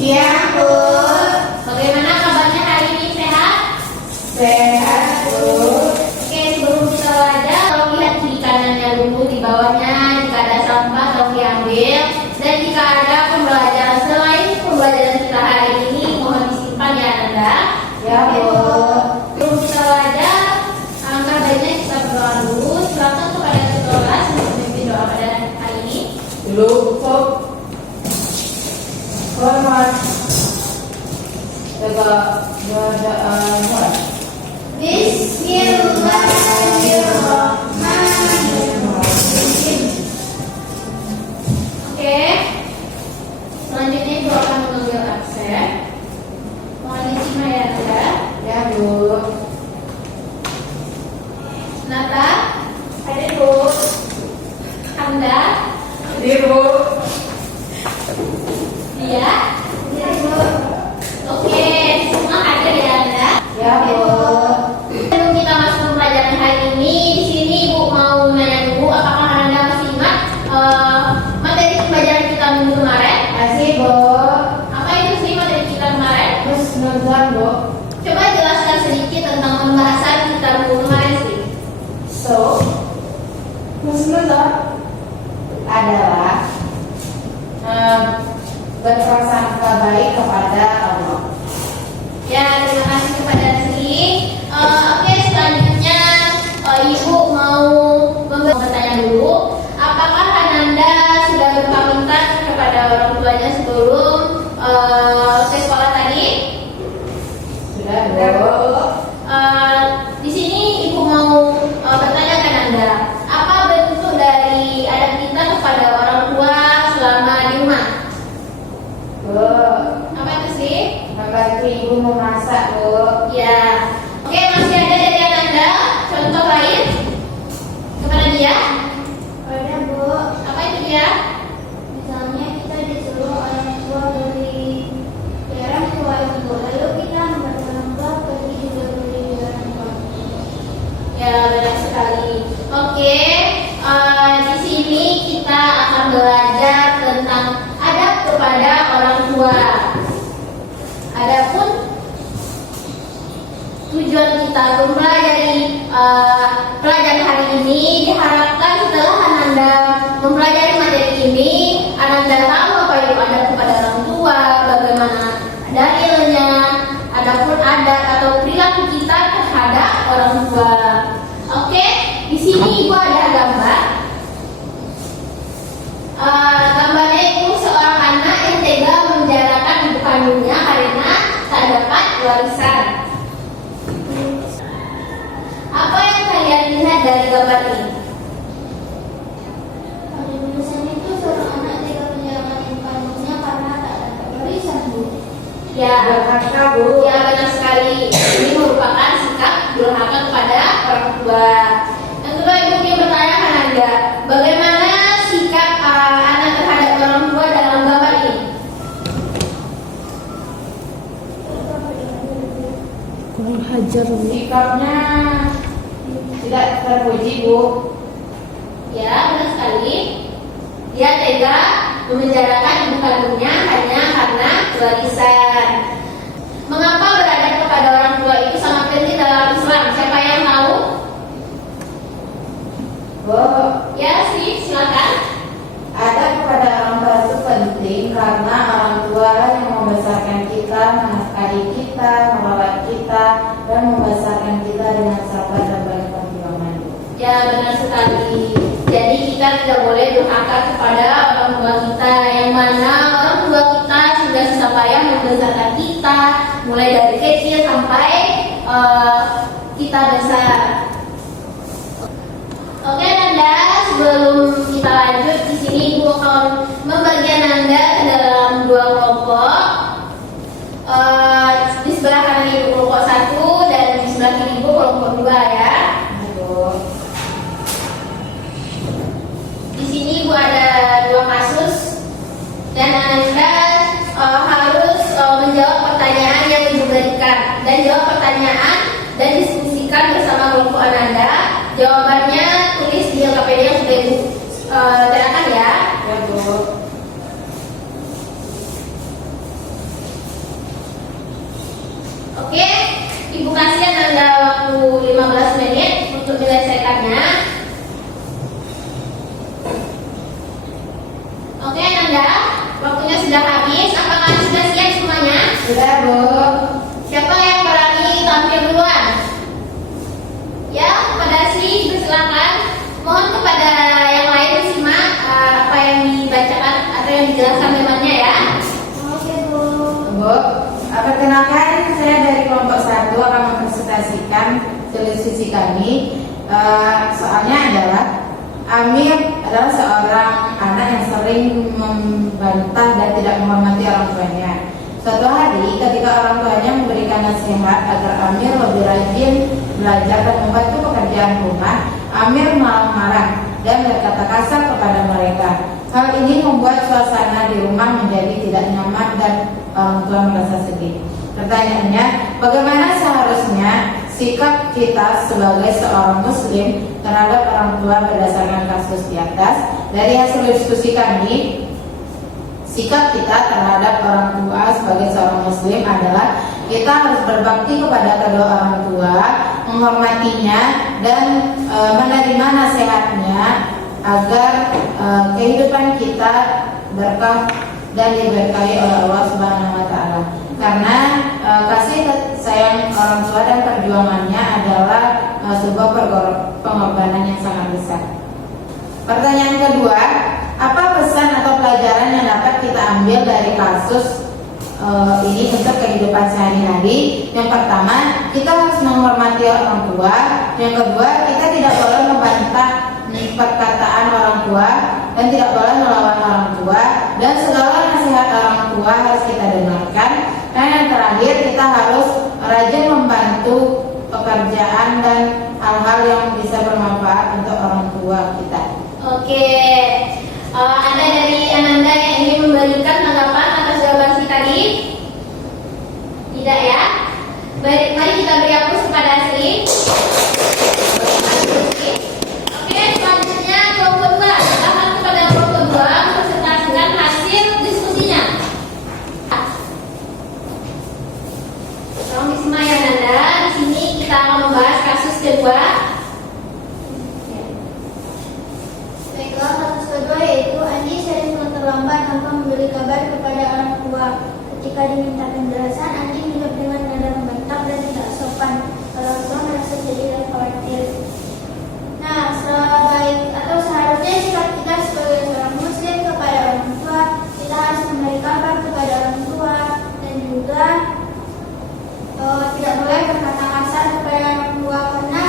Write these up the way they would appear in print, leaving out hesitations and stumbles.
Siang, Bu. Bagaimana kabarnya hari ini, sehat? Sehat, Bu. Oke, sebelum kita belajar, tolong lihat kiri kanannya dulu, di bawahnya jika ada sampah tolong diambil, dan jika ada pembelajaran selain pembelajaran kita hari ini mohon disimpan ya Nanda. Ya, Bu. Sebelum kita belajar, angkat baiknya kita berdoa dulu. Silakan kepada ketua kelas untuk memimpin doa pada hari ini. Dulu, Bu. Hormat. Jaga berdoa. Bismillahirrahmanirrahim. Oke, selanjutnya Ibu akan mengambil absen. Mohon disimak ya Nanda. Ya, Bu. Nata, ada Bu. Anda, Ini, Bu. dia, Bu. Oke, semua hadir ya Anda. Ya, Bu. Sebelum kita masuk ke pelajaran hari ini, di sini Ibu mau nanya dulu, apakah Anda masih ingat materi pembelajaran kita minggu kemarin? Masih, Bu. Apa itu sih materi kita kemarin? Terus nonton, Bu. Coba jelaskan sedikit tentang pembahasan kita minggu kemarin sih. So, husnuzon adalah berprasangka baik kepada Allah. Ya, terima kasih kepada Sri. Oke, selanjutnya Ibu mau bertanya dulu, apakah Ananda sudah berpamitan kepada orang tuanya sebelum ke sekolah tadi? Sudah, Bu. Di sini Ibu mau bertanya ke Anda, apa bentuk dari adab kita kepada orang tua selama di rumah? Bu, Apa itu sih? membantu ibu memasak, Bu. Ya. Oke, masih ada dari Anda contoh lain kepada dia? Ada, Bu. Apa itu dia? Misalnya kita disuruh orang tua beli barang ke warung tua, lalu kita membantu orang tua pergi juga beli barang ke warung tua. Ya, benar sekali. Oke, di sini kita akan belajar tentang adab kepada orang tua. Adapun tujuan kita mempelajari pelajaran hari ini, diharapkan setelah Ananda mempelajari materi ini, Ananda tahu apa itu adab kepada orang tua, bagaimana dalilnya, adapun adab atau perilaku kita terhadap orang tua. Oke, di sini Ibu ada gambar. Gambarnya itu seorang anak yang tega menjarakan ibu kandungnya karena tak dapat warisan. Apa yang kalian lihat dari gambar ini? Pada tulisan itu seorang anak tega menjalankan ibu kandungnya karena tak dapat warisan, Bu. Ya, Durhaka, Bu. ya benar sekali. Ini merupakan sikap durhaka kepada orang tua. Yang kedua, Ibu ingin bertanya ke Anda, bagaimana sikap anak terhadap orang tua dalam gambar ini? Sikapnya tidak terpuji, Bu. Ya, benar sekali. Dia tega memenjarakan ibu kandungnya hanya karena warisan. Mengapa beradab kepada orang tua itu sangat penting dalam Islam? Siapa yang tahu? Bu, Ya, sih, silakan. adab kepada orang tua itu penting karena orang tua yang membesarkan kita, menafkahi kita, merawat kita, dan membesarkan kita dengan sabar dan banyak perjuangan. Ya, benar sekali. Jadi kita tidak boleh durhaka kepada orang tua kita, yang mana orang tua kita sudah susah payah membesarkan kita, mulai dari kecil sampai kita besar. Oke Nanda, sebelum kita lanjut, di sini Ibu akan membagi Nanda ke dalam dua kelompok. Di sebelah kanan Ibu kelompok 1 dan di sebelah kiri Ibu kelompok 2 ya. Bu, Di sini Ibu ada dua kasus dan Anda harus menjawab pertanyaan yang Ibu berikan, dan jawab pertanyaan dan diskusikan bersama kelompok Anda. Jawabannya tulis di LKPD yang sudah Ibu serahkan ya. ya, Bu. menyelesaikannya? Oke, Nanda, waktunya sudah habis. Apakah sudah siap semuanya? Sudah, Bu. Siapa yang berani tampil duluan? Ya, kepada si bersilakan. Mohon kepada yang lain disimak apa yang dibacakan atau yang dijelaskan temannya ya. Oke, Bu. Bu, perkenalkan saya dari kelompok 1 akan mempresentasikan solusi kami. Soalnya adalah Amir adalah seorang anak yang sering membantah dan tidak menghormati orang tuanya. Suatu hari ketika orang tuanya memberikan nasihat agar Amir lebih rajin belajar dan membantu pekerjaan rumah, Amir marah-marah dan berkata kasar kepada mereka. Hal ini membuat suasana di rumah menjadi tidak nyaman dan orang tua merasa sedih. Pertanyaannya, bagaimana seharusnya sikap kita sebagai seorang muslim terhadap orang tua berdasarkan kasus di atas? Dari hasil diskusi kami, sikap kita terhadap orang tua sebagai seorang muslim adalah kita harus berbakti kepada kedua orang tua, menghormatinya dan menerima nasihatnya agar kehidupan kita berkah dan diberkahi oleh Allah Subhanahu wa taala. Karena kasih sayang orang tua dan perjuangannya adalah sebuah pengorbanan yang sangat besar. Pertanyaan kedua, apa pesan atau pelajaran yang dapat kita ambil dari kasus ini untuk kehidupan sehari-hari? Yang pertama, kita harus menghormati orang tua. Yang kedua, kita tidak boleh membantah perkataan orang tua dan tidak boleh melawan orang tua, dan segala nasihat orang tua harus kita dengarkan. Dan yang terakhir, kita harus rajin membantu pekerjaan dan hal-hal yang bisa bermanfaat untuk orang tua kita. Oke, ada dari Ananda yang ingin memberikan tanggapan atas jawaban si tadi? Tidak ya? Baik, mari kita beri aplaus kepada Asri. Oke, selanjutnya kelompok 2. Silakan kepada kelompok 2 mempresentasikan hasil diskusinya. Tolong disimak ya Ananda. Di sini kita akan membahas kasus kedua. Baiklah, kasus kedua yaitu Andi sering pulang terlambat tanpa memberi kabar kepada orang tua. Ketika diminta penjelasan, Andi menjawab dengan nada membantah dan tidak sopan. Orang tua merasa sedih dan khawatir. Nah, seharusnya sikap kita sebagai seorang muslim kepada orang tua, kita harus memberi kabar kepada orang tua dan juga tidak boleh berkata kasar kepada orang tua karena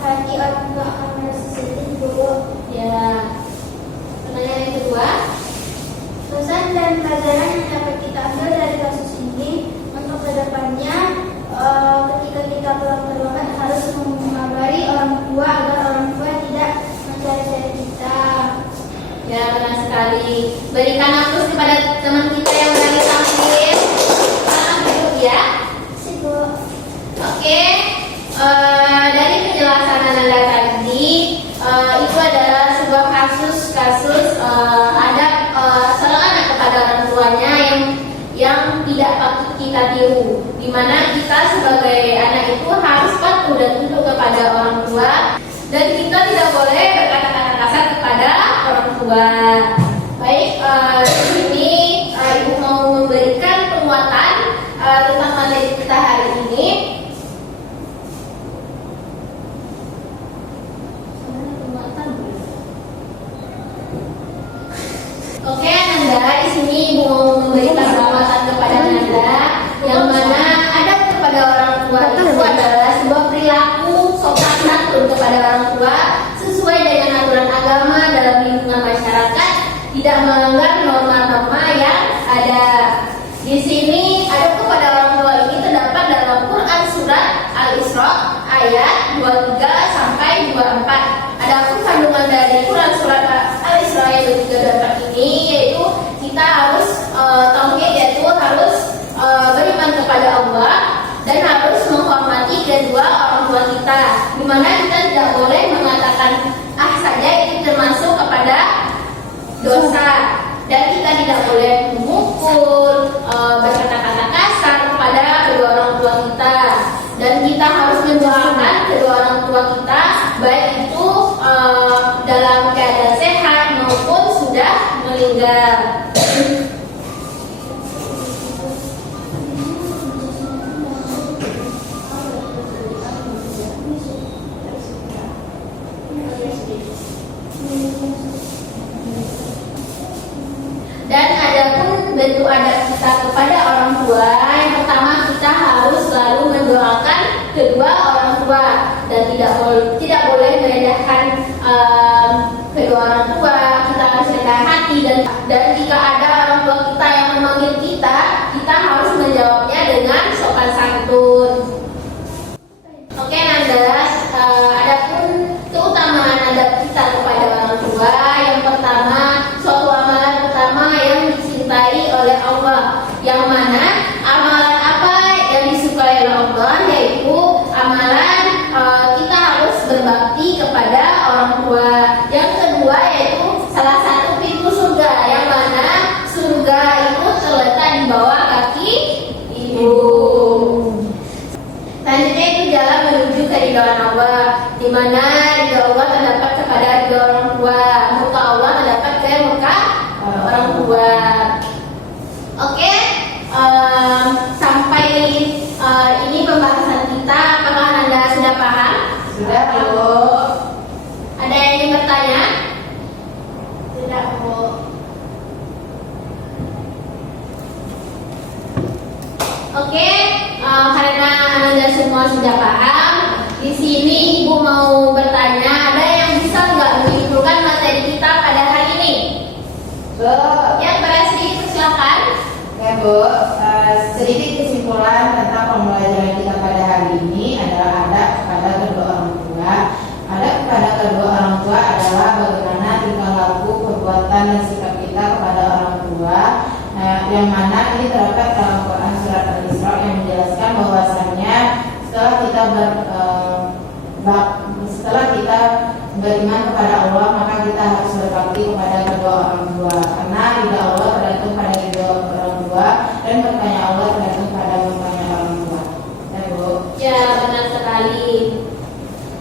hati orang tua akan merasa sedih dulu. Ya. Pertanyaan yang kedua. Pesan dan pelajaran yang dapat kita ambil dari kasus ini untuk kedepannya, ketika kita pulang terlambat harus mengabari orang tua agar orang tua tidak mencari-cari kita. Ya, benar sekali. Berikan aplaus kepada teman kita yang berani tampil. Selamat duduk ya. Sibu. Oke. Dari penjelasan Ananda tadi, itu adalah sebuah kasus ada seorang anak kepada orang tuanya yang tidak patut kita tiru, di mana kita sebagai anak itu harus patuh dan tunduk kepada orang tua, dan kita tidak boleh berkata-kata kasar kepada orang tua. Baik, di sini Ibu mau memberikan penguatan tentang materi kita hari ini. Oke, Nanda, di sini Ibu mau memberikan penguatan kepada Nanda, yang mana adab kepada orang tua itu adalah sebuah perilaku sopan santun kepada orang tua sesuai dengan aturan agama dalam lingkungan masyarakat, tidak melanggar norma-norma yang ada. Di sini adab kepada orang tua ini terdapat dalam Quran surat Al-Isra ayat 23 sampai 24. Adapun kandungan dari Quran surat Al-Isra ayat 23 ini yaitu kita harus tauhid, yaitu harus beriman kepada Allah dan harus menghormati kedua orang tua kita, di mana kita tidak boleh mengatakan saja itu termasuk kepada dosa, dan kita tidak boleh memukul, berkata-kata kasar kepada kedua orang tua kita, dan kita harus mendoakan kedua orang tua kita bentuk adab kita kepada orang tua, yang pertama kita harus selalu mendoakan kedua orang tua dan tidak boleh merendahkan kedua orang tua. Kita harus rendah hati dan jika ada orang tua kita yang memanggil kita harus menjawabnya dengan sopan santun. Oke Nanda, adapun keutamaan adab kita kepada orang tua, yang pertama suatu amalan utama yang dicintai oleh Allah, yang mana amalan apa yang disukai oleh Allah, yaitu amalan kita harus berbakti kepada orang tua. Yang kedua yaitu salah satu pintu surga, yang mana surga itu terletak di bawah kaki ibu. Selanjutnya itu jalan menuju keridhaan Allah, di mana ridha Allah terdapat kepada ridha orang tua, muka Allah terdapat ke muka orang tua. Oke, sampai ini pembahasan kita. Apakah Anda sudah paham? Sudah, Bu. Ada yang ingin bertanya? Sudah, Bu. Oke, karena Anda semua sudah paham, di sini Ibu mau bertanya, ada yang bisa nggak menyimpulkan materi kita pada hari ini? Bu. Yang berhasil, silakan. Oke, Bu. Sedikit kesimpulan tentang pembelajaran kita pada hari ini adalah adab kepada kedua orang tua. Adab kepada kedua orang tua adalah bagaimana tingkah laku, perbuatan, dan sikap kita kepada orang tua. Yang mana ini terdapat dalam Quran surat Al-Isra yang menjelaskan bahwasannya setelah kita beriman kepada Allah, maka kita harus berbakti kepada kedua orang tua, karena ridha Allah tergantung pada ridha orang tua dan murkanya Allah tergantung pada murkanya orang tua. Ya, Bu. Ya, benar sekali.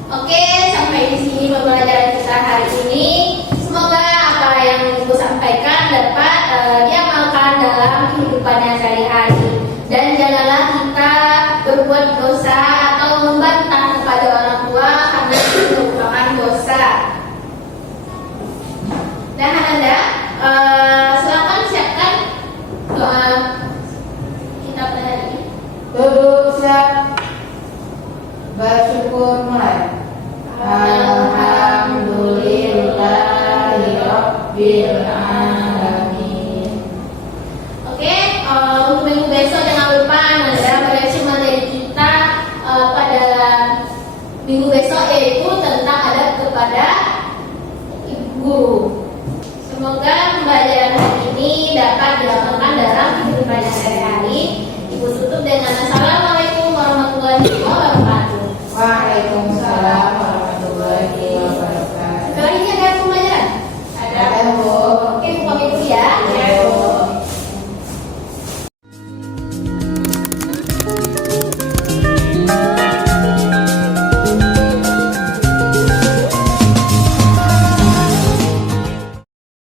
Oke, sampai di sini pembelajaran kita hari ini. Semoga apa yang Ibu sampaikan dapat diamalkan dalam kehidupannya sehari-hari. Dan janganlah kita berbuat dosa atau membantah kepada orang tua, karena itu merupakan dosa. Dan Anda silakan siapkan doa kita pada hari ini. Duduk siap. Bersyukur mulai. Alhamdulillahirabbil alamin. Oke, untuk minggu besok jangan lupa Anda merevisi materi kita pada minggu besok, yaitu tentang adab kepada ibu. Semoga pembelajaran hari ini dapat dilakukan dalam kehidupan sehari-hari. Ibu tutup dengan Assalamualaikum warahmatullahi wabarakatuh. Waalaikumsalam.